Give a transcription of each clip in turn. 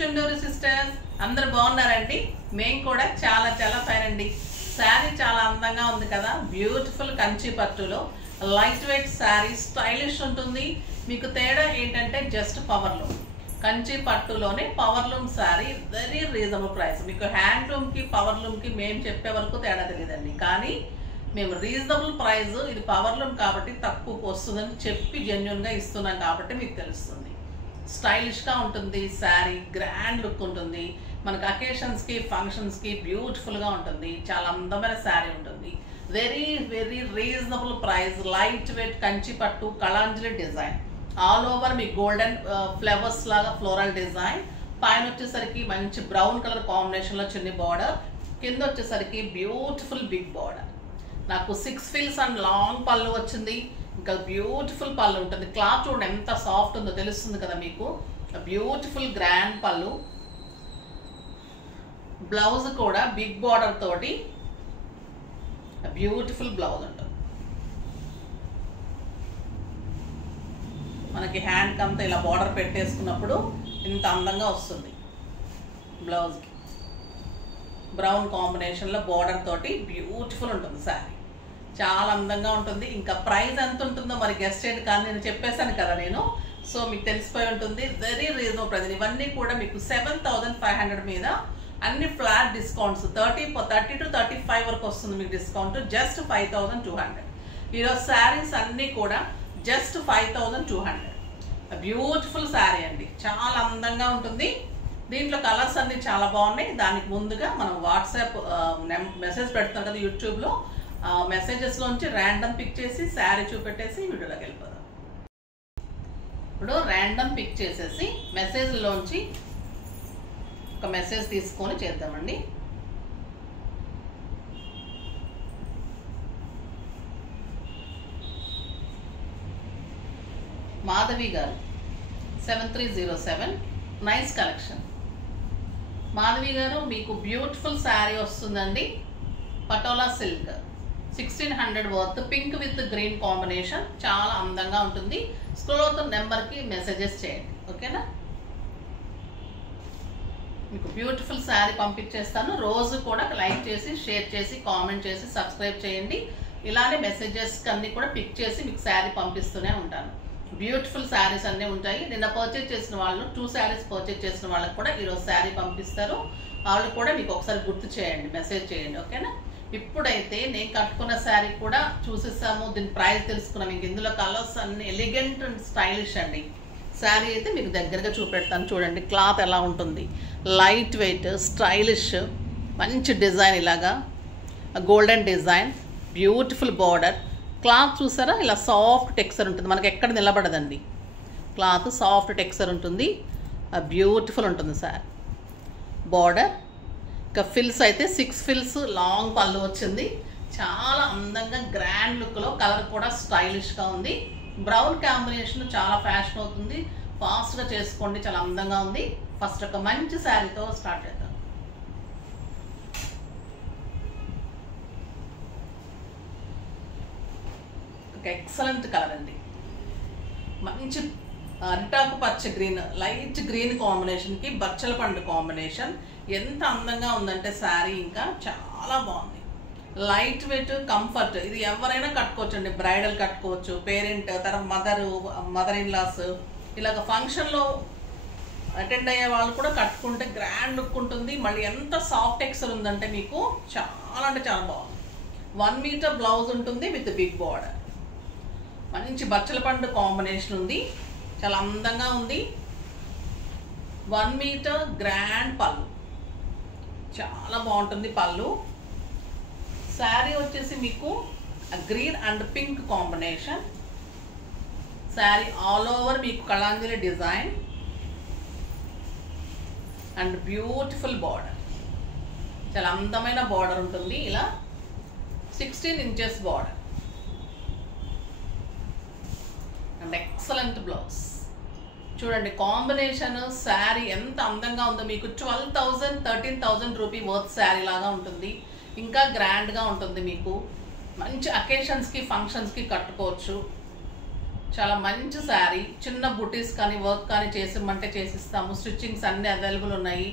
Chunduru sisters అందరూ బాగున్నారండి. మేము కూడా చాలా చాలా ఫైన్ అండి. శారీ చాలా అందంగా ఉంది కదా, బ్యూటిఫుల్ కంచి పట్టులో లైట్ వెయిట్ శారీ, స్టైలిష్ ఉంటుంది. మీకు తేడా ఏంటంటే జస్ట్ పవర్లూమ్, కంచి పట్టులోనే powerloom sari, very reasonable price. మీకు హ్యాండ్లూమ్కి పవర్లూమ్కి మేము చెప్పే వరకు తేడా తెలియదండి, కానీ మేము రీజనబుల్ ప్రైస్, ఇది పవర్లూమ్ కాబట్టి తక్కువకు వస్తుందని చెప్పి జెన్యున్గా ఇస్తున్నాం కాబట్టి మీకు తెలుస్తుంది. స్టైలిష్గా ఉంటుంది శారీ, గ్రాండ్ లుక్ ఉంటుంది. మనకు అకేషన్స్కి ఫంక్షన్స్కి బ్యూటిఫుల్గా ఉంటుంది. చాలా అందమైన శారీ ఉంటుంది. Very very reasonable price, light weight Kanchi పట్టు, కళాంజలి డిజైన్, ఆల్ ఓవర్ మీకు గోల్డెన్ ఫ్లవర్స్ లాగా ఫ్లోరల్ డిజైన్. పైన వచ్చేసరికి మంచి బ్రౌన్ కలర్ కాంబినేషన్లో చిన్న బార్డర్, కింద వచ్చేసరికి బ్యూటిఫుల్ బిగ్ బార్డర్. నాకు 6 ఫీల్స్ అండ్ లాంగ్ పళ్ళు వచ్చింది. ఇంకా బ్యూటిఫుల్ పళ్ళు ఉంటుంది. క్లాత్ చూడండి ఎంత సాఫ్ట్ ఉందో తెలుస్తుంది కదా మీకు. బ్యూటిఫుల్ గ్రాండ్ పళ్ళు, బ్లౌజ్ కూడా బిగ్ బార్డర్ తోటి బ్యూటిఫుల్ బ్లౌజ్ ఉంటుంది. మనకి హ్యాండ్కి అంతా ఇలా బార్డర్ పెట్టేసుకున్నప్పుడు ఇంత అందంగా వస్తుంది. బ్లౌజ్కి బ్రౌన్ కాంబినేషన్లో బార్డర్ తోటి బ్యూటిఫుల్ ఉంటుంది శారీ, చాలా అందంగా ఉంటుంది. ఇంకా ప్రైస్ ఎంత ఉంటుందో మరి గెస్ట్ చేయండి, కానీ నేను చెప్పేశాను కదా నేను, సో మీకు తెలిసిపోయి ఉంటుంది. Very reasonable price. ఇవన్నీ కూడా మీకు 7,500 మీద అన్ని ఫ్లాట్ డిస్కౌంట్స్, 30 to 35 వరకు వస్తుంది మీకు డిస్కౌంట్. జస్ట్ 5,200. ఈరోజు శారీస్ అన్నీ కూడా జస్ట్ 5,200. బ్యూటిఫుల్ శారీ అండి, చాలా అందంగా ఉంటుంది. దీంట్లో కలర్స్ అన్నీ చాలా బాగున్నాయి. దానికి ముందుగా మనం వాట్సాప్ మెసేజ్ పెడతాం కదా యూట్యూబ్లో, మెసేజెస్లోంచి ర్యాండమ్ పిక్ చేసి శారీ చూపెట్టేసి వీడియోలోకి వెళ్ళిపోదాం. ఇప్పుడు ర్యాండమ్ పిక్ చేసేసి మెసేజ్లోంచి ఒక మెసేజ్ తీసుకొని చేద్దామండి. మాధవి గారు 7307, నైస్ కలెక్షన్. మాధవి గారు మీకు బ్యూటిఫుల్ శారీ వస్తుందండి. Patola silk 1600 worth, pink with green combination, చాలా అందంగా ఉంటుంది. స్క్రోల్ అవుతున్న నెంబర్కి మెసేజెస్ చేయండి, ఓకేనా. మీకు బ్యూటిఫుల్ శారీ పంపించేస్తాను. రోజు కూడా లైక్ చేసి, షేర్ చేసి, కామెంట్ చేసి, సబ్స్క్రైబ్ చేయండి. ఇలానే మెసేజెస్ అన్నీ కూడా పిక్ చేసి మీకు శారీ పంపిస్తూనే ఉంటాను. బ్యూటిఫుల్ శారీస్ అన్నీ ఉంటాయి. నిన్న పర్చేజ్ చేసిన వాళ్ళు 2 శారీస్ పర్చేజ్ చేసిన వాళ్ళకి కూడా ఈరోజు శారీ పంపిస్తారు. వాళ్ళు కూడా మీకు ఒకసారి గుర్తు చేయండి, మెసేజ్ చేయండి, ఓకేనా. ఇప్పుడైతే నేను కట్టుకున్న శారీ కూడా చూసేసాము, దీని ప్రైస్ తెలుసుకున్నాం. మీకు ఇందులో కలర్స్ అన్ని ఎలిగెంట్ అండ్ స్టైలిష్ అండి. శారీ అయితే మీకు దగ్గరగా చూపెడతాను చూడండి. క్లాత్ ఎలా ఉంటుంది, లైట్ వెయిట్, స్టైలిష్, మంచి డిజైన్, ఇలాగా golden design, beautiful border. Cloth చూసారా, ఇలా సాఫ్ట్ టెక్స్చర్ ఉంటుంది, మనకి ఎక్కడ నిలబడదండి. క్లాత్ సాఫ్ట్ టెక్స్చర్ ఉంటుంది, బ్యూటిఫుల్ ఉంటుంది సార్. బార్డర్ ఇంకా ఫిల్స్ అయితే 6 ఫిల్స్ లాంగ్ పళ్ళు వచ్చింది. చాలా అందంగా గ్రాండ్ లుక్లో, కలర్ కూడా స్టైలిష్గా ఉంది. బ్రౌన్ కాంబినేషన్ చాలా ఫ్యాషన్ అవుతుంది. ఫాస్ట్గా చేసుకోండి, చాలా అందంగా ఉంది. ఫస్ట్ ఒక మంచి శారీతో స్టార్ట్ చేద్దాం. ఒక ఎక్సలెంట్ కలర్ అండి, మంచి అరిటాకు పచ్చ గ్రీన్, లైట్ గ్రీన్ కాంబినేషన్కి బచ్చల పండు కాంబినేషన్. ఎంత అందంగా ఉందంటే శారీ, ఇంకా చాలా బాగుంది. Light weight, comfort. ఇది ఎవరైనా కట్టుకోవచ్చండి. బ్రైడల్ కట్టుకోవచ్చు, పేరెంట్, తర్వాత మదర్ ఇన్ లాస్, ఇలాగ ఫంక్షన్లో అటెండ్ అయ్యే వాళ్ళు కూడా కట్టుకుంటే గ్రాండ్ లుక్ ఉంటుంది. మళ్ళీ ఎంత సాఫ్ట్ టెక్స్చర్ ఉందంటే మీకు చాలా అంటే చాలా బాగుంది. 1 మీటర్ బ్లౌజ్ ఉంటుంది విత్ బిగ్ బార్డర్. మంచి బచ్చల పండు కాంబినేషన్ ఉంది, చాలా అందంగా ఉంది. 1 మీటర్ గ్రాండ్ పళ్ళు, చాలా బాగుంటుంది పళ్ళు. శారీ వచ్చేసి మీకు green and pink combination. Sari all over మీకు Kalanjali design and beautiful border, చాలా అందమైన బార్డర్ ఉంటుంది. ఇలా 16 inches border and excellent blouse. చూడండి కాంబినేషన్, శారీ ఎంత అందంగా ఉందో. మీకు 12,000 13,000 రూపీ వర్త్ శారీ లాగా ఉంటుంది. ఇంకా గ్రాండ్గా ఉంటుంది. మీకు మంచి అకేషన్స్కి ఫంక్షన్స్కి కట్టుకోవచ్చు. చాలా మంచి శారీ. చిన్న బుటీస్ కానీ వర్క్ కానీ చేసిమ్మంటే చేసిస్తాము. స్టిచ్చింగ్స్ అన్నీ అవైలబుల్ ఉన్నాయి.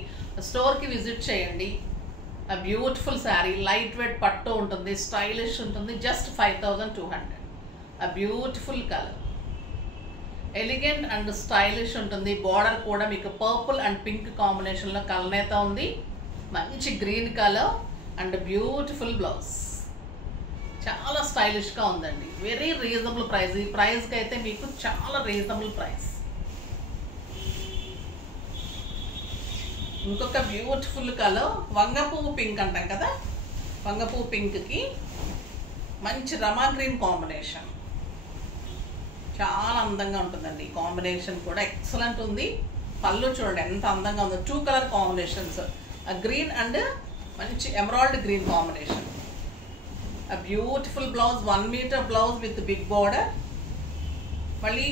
స్టోర్కి విజిట్ చేయండి. ఆ బ్యూటిఫుల్ శారీ, లైట్ వెయిట్ పట్టు ఉంటుంది, స్టైలిష్ ఉంటుంది. జస్ట్ 5200. ఆ beautiful colour, elegant and stylish ఉంటుంది. బార్డర్ కూడా మీకు పర్పుల్ అండ్ పింక్ కాంబినేషన్లో కలనేత ఉంది. మంచి green colour and beautiful blouse. చాలా స్టైలిష్గా ఉందండి. Very reasonable price. ఈ ప్రైస్కి అయితే మీకు చాలా రీజనబుల్ ప్రైస్. ఇంకొక బ్యూటిఫుల్ కలర్ వంగపువ్వు పింక్ అంటాం కదా, వంగపువ్వు పింక్కి మంచి రమా గ్రీన్ కాంబినేషన్. చాలా అందంగా ఉంటుందండి. ఈ కాంబినేషన్ కూడా ఎక్సలెంట్ ఉంది. పళ్ళు చూడండి ఎంత అందంగా ఉందో. 2 కలర్ కాంబినేషన్స్, గ్రీన్ అండ్ మంచి emerald green combination. a beautiful blouse, 1 meter blouse with big border. మళ్ళీ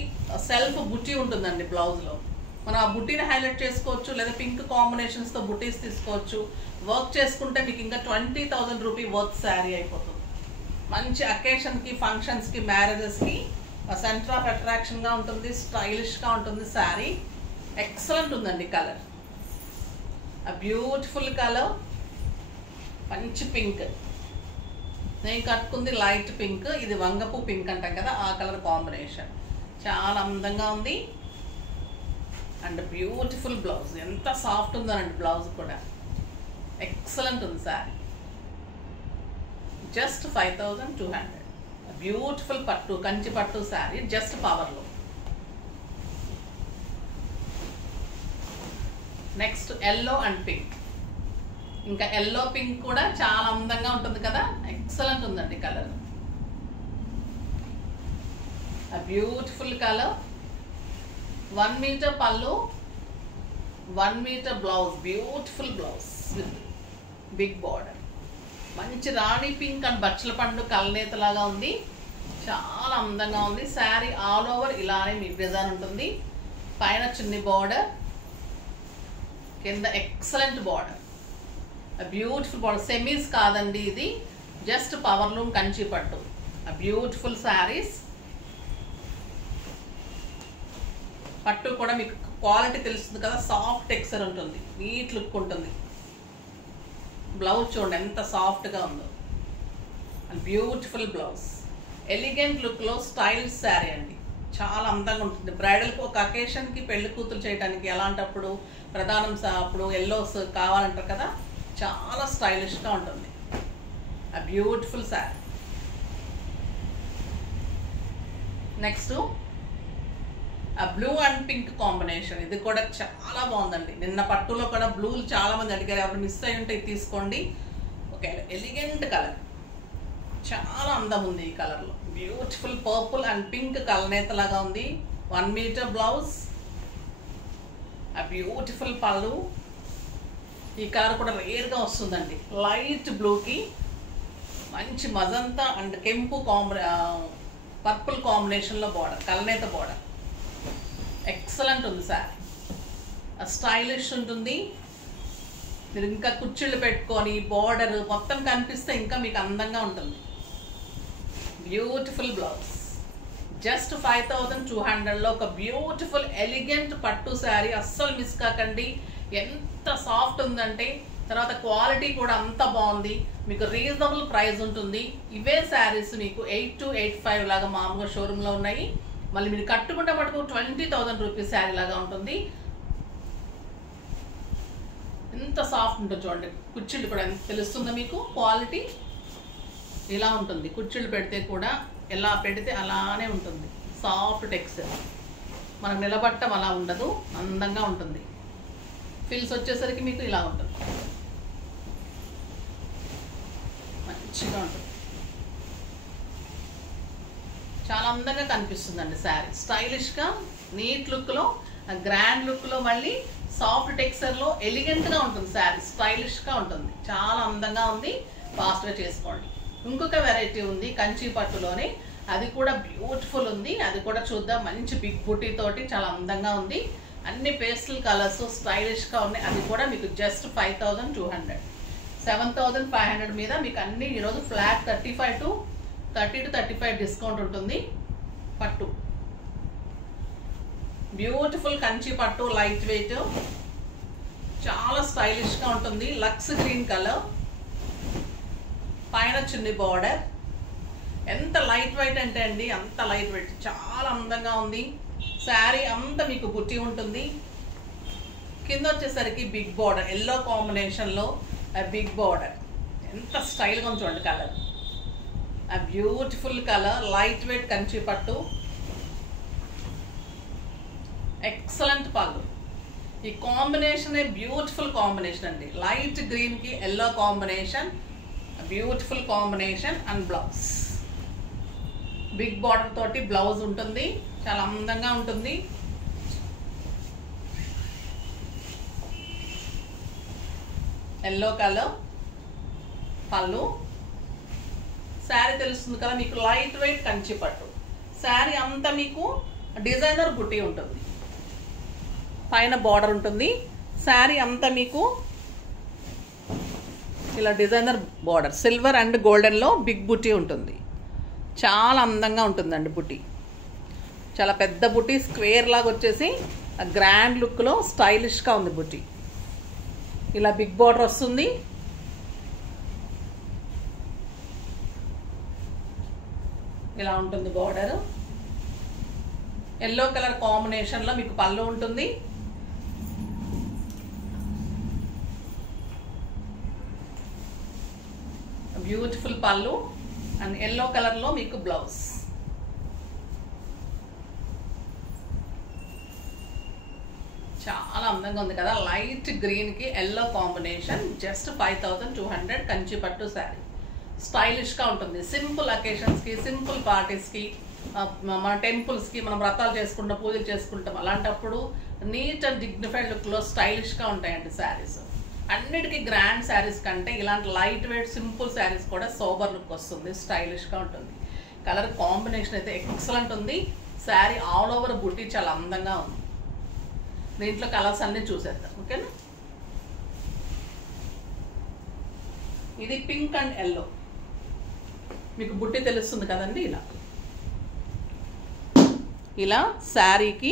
సెల్ఫ్ బుట్టి ఉంటుందండి బ్లౌజ్లో. మనం ఆ బుట్టీని హైలైట్ చేసుకోవచ్చు, లేదా పింక్ కాంబినేషన్స్తో బుట్టీస్ తీసుకోవచ్చు. వర్క్ చేసుకుంటే మీకు ఇంకా 20,000 రూపీ వర్త్ శారీ అయిపోతుంది. మంచి అకేషన్కి, ఫంక్షన్స్కి, మ్యారేజెస్కి సెంటర్ ఆఫ్ అట్రాక్షన్గా ఉంటుంది. స్టైలిష్గా ఉంటుంది శారీ. ఎక్సలెంట్ ఉందండి కలర్. ఆ బ్యూటిఫుల్ కలర్ మంచి పింక్. నేను కట్టుకుంది లైట్ పింక్. ఇది వంగపు పింక్ అంటాం కదా, ఆ కలర్ కాంబినేషన్. చాలా అందంగా ఉంది. And beautiful blouse. ఎంత సాఫ్ట్ ఉందోనండి బ్లౌజ్ కూడా. ఎక్సలెంట్ ఉంది శారీ. జస్ట్ 5200. బ్యూటిఫుల్ పట్టు, కంచి పట్టు శారీ. జస్ట్ పవర్లో. Next yellow and pink. ఇంకా ఎల్లో పింక్ కూడా చాలా అందంగా ఉంటుంది కదా. ఎక్సలెంట్ ఉందండి కలర్. ఆ బ్యూటిఫుల్ కలర్. 1 మీటర్ పళ్ళు, 1 metre blouse. Beautiful blouse with big border. మంచి రాణి పింక్ అండ్ బచ్చల పండు కలనేతలాగా ఉంది. చాలా అందంగా ఉంది శారీ. ఆల్ ఓవర్ ఇలానే మీకు డిజైన్ ఉంటుంది. పైన చిన్ని బార్డర్, కింద excellent border. Beautiful border. Semis కాదండి ఇది, జస్ట్ పవర్లూమ్ కంచి పట్టు. బ్యూటిఫుల్ శారీస్. పట్టు కూడా మీకు క్వాలిటీ తెలుస్తుంది కదా, సాఫ్ట్ టెక్స్చర్ ఉంటుంది, నీట్ లుక్ ఉంటుంది. బ్లౌజ్ చూడండి ఎంత సాఫ్ట్గా ఉందో. And beautiful blouse. ఎలిగెంట్ లుక్లో స్టైలిష్ శారీ అండి. చాలా అందంగా ఉంటుంది. బ్రైడల్కి ఒక అకేషన్కి, పెళ్లి కూతురు చేయడానికి, అలాంటప్పుడు ప్రధానం అప్పుడు ఎల్లోస్ కావాలంటారు కదా, చాలా స్టైలిష్గా ఉంటుంది. ఆ బ్యూటిఫుల్ శారీ. నెక్స్ట్ ఆ బ్లూ అండ్ పింక్ కాంబినేషన్. ఇది కూడా చాలా బాగుందండి. నిన్న పట్టులో కూడా బ్లూలు చాలా మంది అడిగారు. ఎవరు మిస్ అయి ఉంటే తీసుకోండి. Okay, elegant colour. చాలా అందం ఉంది ఈ కలర్లో. బ్యూటిఫుల్ పర్పుల్ అండ్ పింక్ కలనేతలాగా ఉంది. 1 మీటర్ బ్లౌజ్. ఆ బ్యూటిఫుల్ పళ్ళు. ఈ కలర్ కూడా రేర్గా వస్తుందండి. లైట్ బ్లూకి మంచి మజంతా అండ్ కెంపు పర్పుల్ కాంబినేషన్లో బార్డర్, కలనేత బార్డర్. ఎక్సలెంట్ ఉంది సార్. స్టైలిష్ ఉంటుంది. మీరు ఇంకా కుర్చీళ్ళు పెట్టుకొని బార్డర్ మొత్తం కనిపిస్తే ఇంకా మీకు అందంగా ఉంటుంది. Beautiful blouse. జస్ట్ 5200లో ఒక బ్యూటిఫుల్ ఎలిగెంట్ పట్టు శారీ. అస్సలు మిస్ కాకండి. ఎంత సాఫ్ట్ ఉందంటే, తర్వాత క్వాలిటీ కూడా అంత బాగుంది. మీకు రీజనబుల్ ప్రైస్ ఉంటుంది. ఇవే శారీస్ మీకు 8 to 85 లాగా మామూలుగా షోరూంలో ఉన్నాయి. మళ్ళీ మీరు కట్టుకుంటే మటుకు 20,000 రూపీస్ శారీ లాగా ఉంటుంది. ఎంత సాఫ్ట్ ఉంటుంది చూడండి. కుర్చీళ్ళు కూడా ఎంత తెలుస్తుందో మీకు. క్వాలిటీ ఇలా ఉంటుంది. కుర్చీళ్ళు పెడితే కూడా ఎలా పెడితే అలానే ఉంటుంది. Soft texture. మనకు నిలబట్టం అలా ఉండదు, అందంగా ఉంటుంది. ఫిల్స్ వచ్చేసరికి మీకు ఇలా ఉంటుంది, మంచిగా ఉంటుంది. చాలా అందంగా కనిపిస్తుందండి శారీ. స్టైలిష్గా, నీట్ లుక్లో, గ్రాండ్ లుక్లో, మళ్ళీ సాఫ్ట్ టెక్స్చర్లో ఎలిగెంట్గా ఉంటుంది శారీ. స్టైలిష్గా ఉంటుంది. చాలా అందంగా ఉంది. ఫాస్ట్గా చేసుకోండి. ఇంకొక వెరైటీ ఉంది కంచి పట్టులోనే. అది కూడా బ్యూటిఫుల్ ఉంది. అది కూడా చూద్దాం. మంచి బిగ్ బుటీ తోటి చాలా అందంగా ఉంది. అన్ని పేస్టల్ కలర్స్ స్టైలిష్గా ఉన్నాయి. అది కూడా మీకు జస్ట్ 5200. 7500 మీద మీకు అన్ని ఈరోజు ఫ్లాట్ 30 to 35 డిస్కౌంట్ ఉంటుంది. పట్టు బ్యూటిఫుల్ కంచి పట్టు, లైట్ వెయిట్, చాలా స్టైలిష్గా ఉంటుంది. లక్స్ గ్రీన్ కలర్, పైన చున్నీ బార్డర్. ఎంత లైట్ వెయిట్ అంటే అండి, అంత లైట్ వెయిట్, చాలా అందంగా ఉంది. శారీ అంతా మీకు బుట్టి ఉంటుంది. కింద వచ్చేసరికి బిగ్ బార్డర్, ఎల్లో కాంబినేషన్లో బిగ్ బార్డర్. ఎంత స్టైల్గా ఉంది చూడండి కలర్. ఆ beautiful colour, light weight Kanchi పట్టు, ఎక్సలెంట్ పళ్ళు. ఈ కాంబినేషన్ బ్యూటిఫుల్ కాంబినేషన్ అండి. లైట్ గ్రీన్కి yellow combination, beautiful combination. And blouse big border తోటి బ్లౌజ్ ఉంటుంది, చాలా అందంగా ఉంటుంది. ఎల్లో కలర్ పళ్ళు. శారీ తెలుస్తుంది కదా మీకు, లైట్ వెయిట్ కంచి పట్టు. శారీ అంతా మీకు డిజైనర్ బుట్టి ఉంటుంది, పైన బార్డర్ ఉంటుంది. శారీ అంతా మీకు ఇలా డిజైనర్ బార్డర్, సిల్వర్ అండ్ గోల్డెన్లో బిగ్ బుట్టి ఉంటుంది. చాలా అందంగా ఉంటుందండి బుట్టి. చాలా పెద్ద బుట్టి, స్క్వేర్ లాగా వచ్చేసి గ్రాండ్ లుక్లో స్టైలిష్గా ఉంది బుట్టి. ఇలా బిగ్ బార్డర్ వస్తుంది. ఇలా ఉంటుంది బార్డర్. ఎల్లో కలర్ కాంబినేషన్లో మీకు పళ్ళు ఉంటుంది. బ్యూటిఫుల్ పళ్ళు అండ్ ఎల్లో కలర్లో మీకు బ్లౌజ్. చాలా అందంగా ఉంది కదా. లైట్ గ్రీన్కి ఎల్లో కాంబినేషన్. జస్ట్ 5200 కంచి పట్టు శారీ. స్టైలిష్గా ఉంటుంది. సింపుల్ అకేషన్స్కి, సింపుల్ పార్టీస్కి, మన టెంపుల్స్కి, మనం వ్రతాలు చేసుకుంటాం, పూజలు చేసుకుంటాం, అలాంటప్పుడు నీట్ అండ్ డిగ్నిఫైడ్ లుక్లో స్టైలిష్గా ఉంటాయండి శారీస్. అన్నిటికీ గ్రాండ్ శారీస్ కంటే ఇలాంటి లైట్ వెయిట్ సింపుల్ శారీస్ కూడా సోబర్ లుక్ వస్తుంది, స్టైలిష్గా ఉంటుంది. కలర్ కాంబినేషన్ అయితే ఎక్సలెంట్ ఉంది. శారీ ఆల్ ఓవర్ బుట్టి చాలా అందంగా ఉంది. దీంట్లో కలర్స్ అన్నీ చూసేద్దాం, ఓకేనా. ఇది పింక్ అండ్ ఎల్లో, మీకు బుట్టి తెలుస్తుంది కదండి. ఇలా శారీకి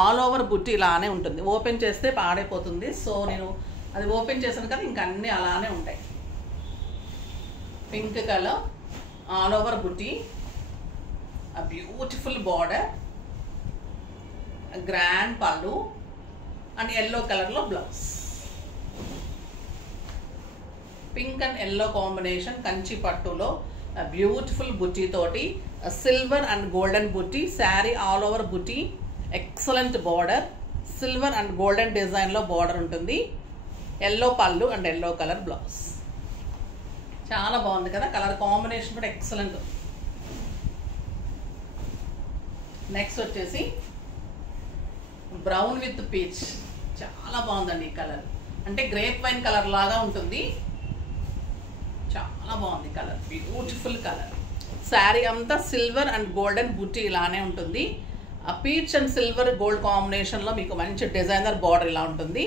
ఆల్ ఓవర్ బుట్టి ఇలానే ఉంటుంది. ఓపెన్ చేస్తే పాడైపోతుంది, సో నేను అది ఓపెన్ చేశాను కదా, ఇంకా అన్నీ అలానే ఉంటాయి. పింక్ కలర్ ఆల్ ఓవర్ బుట్టి, ఆ బ్యూటిఫుల్ బార్డర్, గ్రాండ్ పళ్ళు అండ్ ఎల్లో కలర్లో blouse. Pink and yellow combination Kanchi పట్టులో బ్యూటిఫుల్ బుట్టి తోటి, సిల్వర్ అండ్ గోల్డెన్ బుట్టి. శారీ ఆల్ ఓవర్ బుట్టి, excellent border, silver and golden డిజైన్లో బార్డర్ ఉంటుంది. ఎల్లో పళ్ళు అండ్ ఎల్లో కలర్ బ్లౌజ్. చాలా బాగుంది కదా. కలర్ కాంబినేషన్ కూడా ఎక్సలెంట్. నెక్స్ట్ వచ్చేసి బ్రౌన్ విత్ పీచ్. చాలా బాగుందండి ఈ కలర్. అంటే గ్రేప్ వైన్ కలర్ లాగా ఉంటుంది. చాలా బాగుంది కలర్, బ్యూటిఫుల్ కలర్. శారీ అంతా సిల్వర్ అండ్ గోల్డెన్ బుట్టి ఇలానే ఉంటుంది. ఆ పీచ్ అండ్ సిల్వర్ గోల్డ్ కాంబినేషన్లో మీకు మంచి డిజైనర్ బార్డర్ ఇలా ఉంటుంది.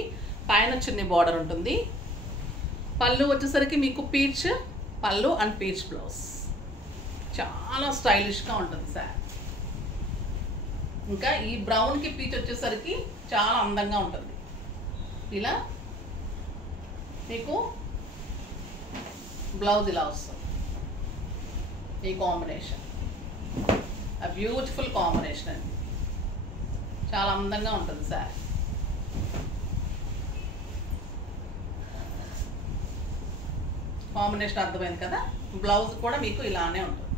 పైన చిన్ని బార్డర్ ఉంటుంది. పళ్ళు వచ్చేసరికి మీకు పీచ్ పళ్ళు అండ్ పీచ్ బ్లౌజ్. చాలా స్టైలిష్గా ఉంటుంది శారీ. ఇంకా ఈ బ్రౌన్కి పీచ్ వచ్చేసరికి చాలా అందంగా ఉంటుంది. ఇలా మీకు బ్లౌజ్ ఇలా వస్తుంది. ఈ కాంబినేషన్ ఆ బ్యూటిఫుల్ కాంబినేషన్ అండి. చాలా అందంగా ఉంటుంది శారీ. కాంబినేషన్ అర్థమైంది కదా. బ్లౌజ్ కూడా మీకు ఇలానే ఉంటుంది,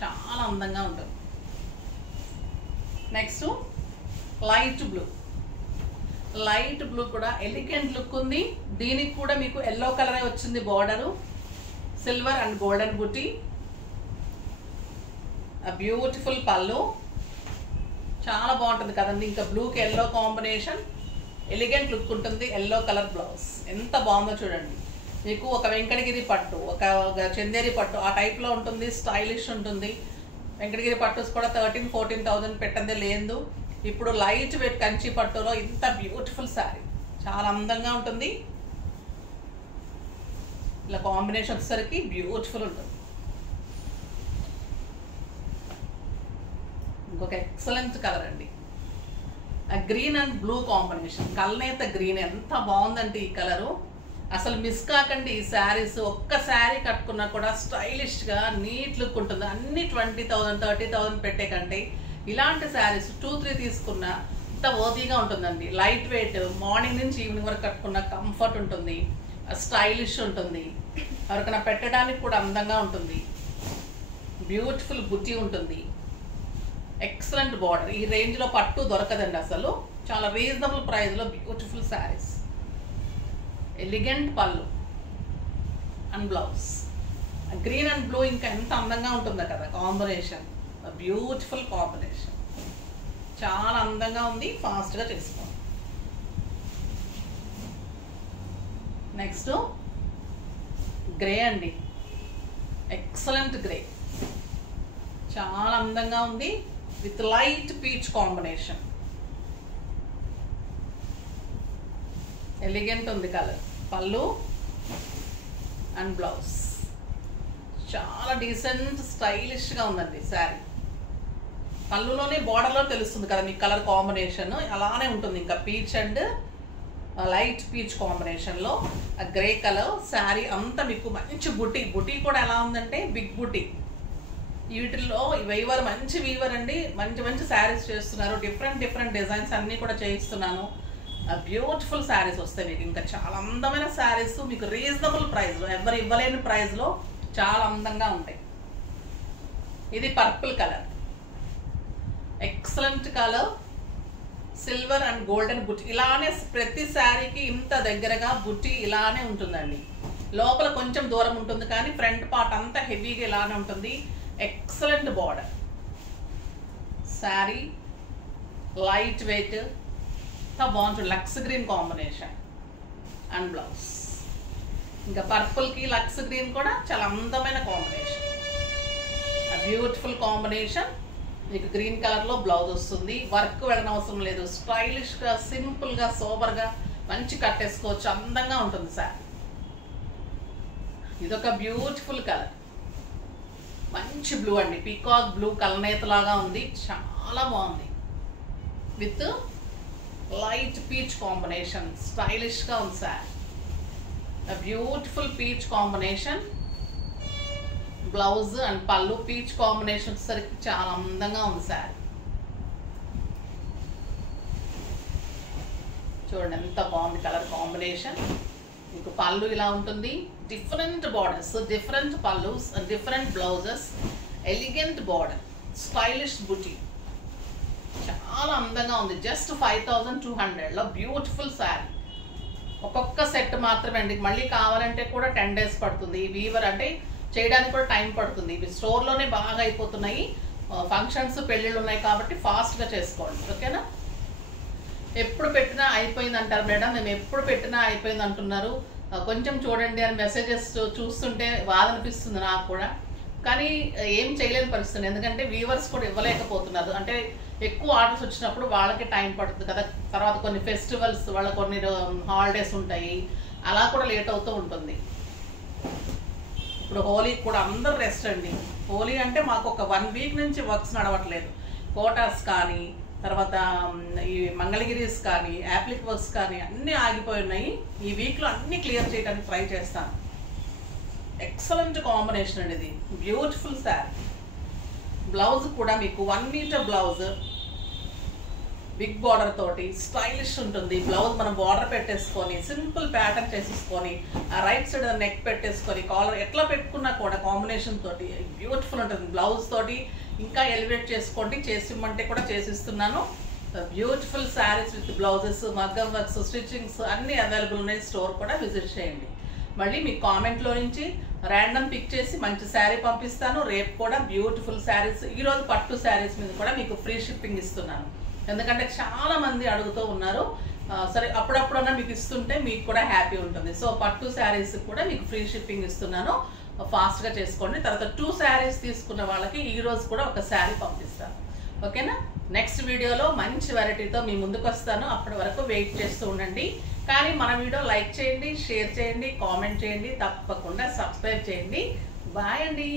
చాలా అందంగా ఉంటుంది. Next light blue. Light blue కూడా ఎలిగెంట్ లుక్ ఉంది. దీనికి కూడా మీకు ఎల్లో కలరే వచ్చింది బార్డరు, సిల్వర్ అండ్ గోల్డెన్ బుట్టి, ఆ బ్యూటిఫుల్ పళ్ళు. చాలా బాగుంటుంది కదండి. ఇంకా బ్లూకి ఎల్లో కాంబినేషన్, ఎలిగెంట్ లుక్ ఉంటుంది. ఎల్లో కలర్ బ్లౌజ్ ఎంత బాగుందో చూడండి. మీకు ఒక వెంకటగిరి పట్టు, ఒక చందేరి పట్టు ఆ టైప్లో ఉంటుంది, స్టైలిష్ ఉంటుంది. వెంకటగిరి పట్టుస్ కూడా 13,000-14,000 పెట్టందే లేదు. ఇప్పుడు లైట్ వెయిట్ కంచి పట్టులో ఇంత బ్యూటిఫుల్ శారీ, చాలా అందంగా ఉంటుంది. ఇలా కాంబినేషన్ వచ్చేసరికి బ్యూటిఫుల్ ఉంటుంది. ఇంకొక ఎక్సలెంట్ కలర్ అండి. గ్రీన్ అండ్ బ్లూ కాంబినేషన్, కల్నేత గ్రీన్. ఎంత బాగుందంటే ఈ కలరు, అసలు మిస్ కాకండి ఈ శారీస్. ఒక్క శారీ కట్టుకున్నా కూడా స్టైలిష్గా నీట్ లుక్ ఉంటుంది. అన్ని 20,000 30,000 పెట్టే కంటే ఇలాంటి శారీస్ 2-3 తీసుకున్నా ఇంత వర్తీగా ఉంటుందండి. లైట్ వెయిట్, మార్నింగ్ నుంచి ఈవినింగ్ వరకు కట్టుకున్న కంఫర్ట్ ఉంటుంది, స్టైలిష్ ఉంటుంది, ఎవరికైనా పెట్టడానికి కూడా అందంగా ఉంటుంది. బ్యూటిఫుల్ బుట్టి ఉంటుంది, ఎక్సలెంట్ బార్డర్. ఈ రేంజ్లో పట్టు దొరకదండి అసలు. చాలా రీజనబుల్ ప్రైస్లో బ్యూటిఫుల్ శారీస్. ఎలిగెంట్ పళ్ళు and blouse. Green and blue ఇంకా ఎంత అందంగా ఉంటుందో కదా కాంబినేషన్. బ్యూటిఫుల్ కాంబినేషన్, చాలా అందంగా ఉంది. ఫాస్ట్గా చేసుకోండి. నెక్స్ట్ గ్రే అండి, ఎక్సలెంట్ గ్రే, చాలా అందంగా ఉంది with light peach combination. Elegant ఉంది కలర్. పళ్ళు అండ్ బ్లౌజ్ చాలా డీసెంట్ స్టైలిష్గా ఉందండి శారీ. పళ్ళులోనే బార్డర్లో తెలుస్తుంది కదా మీకు కలర్ కాంబినేషన్, అలానే ఉంటుంది. ఇంకా పీచ్ అండ్ లైట్ పీచ్ కాంబినేషన్లో గ్రే కలర్ శారీ అంతా మీకు మంచి బుటీ. బుటీ కూడా ఎలా ఉందంటే బిగ్ బుటీ. వీటిల్లో వీవర్ మంచి వీవర్ అండి, మంచి మంచి శారీస్ చేస్తున్నారు. డిఫరెంట్ డిజైన్స్ అన్నీ కూడా చేయిస్తున్నాను. బ్యూటిఫుల్ శారీస్ వస్తాయి మీకు. ఇంకా చాలా అందమైన శారీస్ మీకు రీజనబుల్ ప్రైస్లో, ఎవరు ఇవ్వలేని ప్రైస్లో చాలా అందంగా ఉంటాయి. ఇది purple colour, excellent colour, silver and golden బుట్టి. ఇలానే ప్రతి శారీకి ఇంత దగ్గరగా బుట్టి ఇలానే ఉంటుందండి. లోపల కొంచెం దూరం ఉంటుంది కానీ ఫ్రంట్ పార్ట్ అంతా హెవీగా ఇలానే ఉంటుంది. Excellent border sari, light weight, బాగుంటుంది. Lux green combination and blouse. ఇంకా పర్పుల్కి లక్స్ గ్రీన్ కూడా చాలా అందమైన కాంబినేషన్. Beautiful combination. మీకు గ్రీన్ కలర్లో బ్లౌజ్ వస్తుంది. వర్క్ వెళ్ళనవసరం లేదు. స్టైలిష్గా, సింపుల్గా, సోబర్గా మంచి కట్టేసుకోవచ్చు. అందంగా ఉంటుంది సార్. ఇదొక బ్యూటిఫుల్ కలర్, మంచి బ్లూ అండి, పీకాక్ బ్లూ కలనేత లాగా ఉంది. చాలా బాగుంది విత్ లైట్ పీచ్ కాంబినేషన్. స్టైలిష్గా ఉంది sir. Beautiful peach combination. Blouse and పళ్ళు పీచ్ కాంబినేషన్ వచ్చేసరికి చాలా అందంగా ఉంది సార్. చూడండి ఎంత బాగుంది కలర్ కాంబినేషన్. మీకు పళ్ళు ఇలా ఉంటుంది. డిఫరెంట్ బార్డర్స్, డిఫరెంట్ పళ్ళుస్, different blouses, elegant border, stylish బుటీ. చాలా అందంగా ఉంది. జస్ట్ 5,200లో బ్యూటిఫుల్ శారీ. ఒక్కొక్క సెట్ మాత్రమే అండి. మళ్ళీ కావాలంటే కూడా 10 days పడుతుంది. ఈ వీవర్ అంటే చేయడానికి కూడా టైం పడుతుంది. ఇవి స్టోర్లోనే బాగా అయిపోతున్నాయి. ఫంక్షన్స్, పెళ్ళిళ్ళు ఉన్నాయి కాబట్టి ఫాస్ట్గా చేసుకోండి. ఓకేనా? ఎప్పుడు పెట్టినా అయిపోయింది అంటారు మేడం, మేము ఎప్పుడు పెట్టినా అయిపోయింది అంటున్నారు, కొంచెం చూడండి అని మెసేజెస్ చూస్తుంటే బాధ అనిపిస్తుంది నాకు కూడా. కానీ ఏం చేయలేని పరిస్థితి, ఎందుకంటే వీవర్స్ కూడా ఇవ్వలేకపోతున్నారు. అంటే ఎక్కువ ఆర్డర్స్ వచ్చినప్పుడు వాళ్ళకి టైం పడుతుంది కదా. తర్వాత కొన్ని ఫెస్టివల్స్, వాళ్ళ కొన్ని హాలిడేస్ ఉంటాయి, అలా కూడా లేట్ అవుతూ ఉంటుంది. ఇప్పుడు హోలీకి కూడా అందరు రెస్ట్ అండి. హోలీ అంటే మాకు ఒక 1 week నుంచి వర్క్స్ నడవట్లేదు. కోటాస్ కానీ, తర్వాత ఈ మంగళగిరీస్ కానీ, యాప్లిక్ వర్క్స్ కానీ అన్నీ ఆగిపోయి ఉన్నాయి. ఈ వీక్లో అన్నీ క్లియర్ చేయడానికి ట్రై చేస్తాను. ఎక్సలెంట్ కాంబినేషన్ అండి ఇది. బ్యూటిఫుల్ శారీ. బ్లౌజ్ కూడా మీకు 1 meter బ్లౌజ్, బిగ్ బార్డర్ తోటి స్టైలిష్ ఉంటుంది. బ్లౌజ్ మనం బార్డర్ పెట్టేసుకొని సింపుల్ ప్యాటర్న్ చేసేసుకొని ఆ రైట్ సైడ్ నెక్ పెట్టేసుకొని కాలర్ ఎట్లా పెట్టుకున్నా కూడా కాంబినేషన్ తోటి బ్యూటిఫుల్ ఉంటుంది. బ్లౌజ్ తోటి ఇంకా ఎలివేట్ చేసుకోండి, చేసిమ్మంటే కూడా చేసిస్తున్నాను. బ్యూటిఫుల్ శారీస్ విత్ బ్లౌజెస్, మగ్గం వర్క్స్, స్టిచ్చింగ్స్ అన్నీ అవైలబుల్ ఉన్నాయి. స్టోర్ కూడా విజిట్ చేయండి. మళ్ళీ మీ కామెంట్లో నుంచి ర్యాండమ్ పిక్ చేసి మంచి శారీ పంపిస్తాను. రేపు కూడా బ్యూటిఫుల్ శారీస్, ఈరోజు పట్టు శారీస్ మీద కూడా మీకు ఫ్రీ షిప్పింగ్ ఇస్తున్నాను. ఎందుకంటే చాలా మంది అడుగుతూ ఉన్నారు. సరే అప్పుడప్పుడన్నా మీకు ఇస్తుంటే మీకు కూడా హ్యాపీ ఉంటుంది. సో పట్టు శారీస్ కూడా మీకు ఫ్రీ షిప్పింగ్ ఇస్తున్నాను. ఫాస్ట్గా చేసుకోండి. తర్వాత 2 sarees తీసుకున్న వాళ్ళకి ఈరోజు కూడా ఒక శారీ పంపిస్తాను. ఓకేనా? నెక్స్ట్ వీడియోలో మంచి వెరైటీతో మీ ముందుకు వస్తాను. అప్పటి వరకు వెయిట్ చేస్తూ ఉండండి. కానీ మన వీడియో లైక్ చేయండి, షేర్ చేయండి, కామెంట్ చేయండి, తప్పకుండా సబ్స్క్రైబ్ చేయండి. బాయ్ అండి.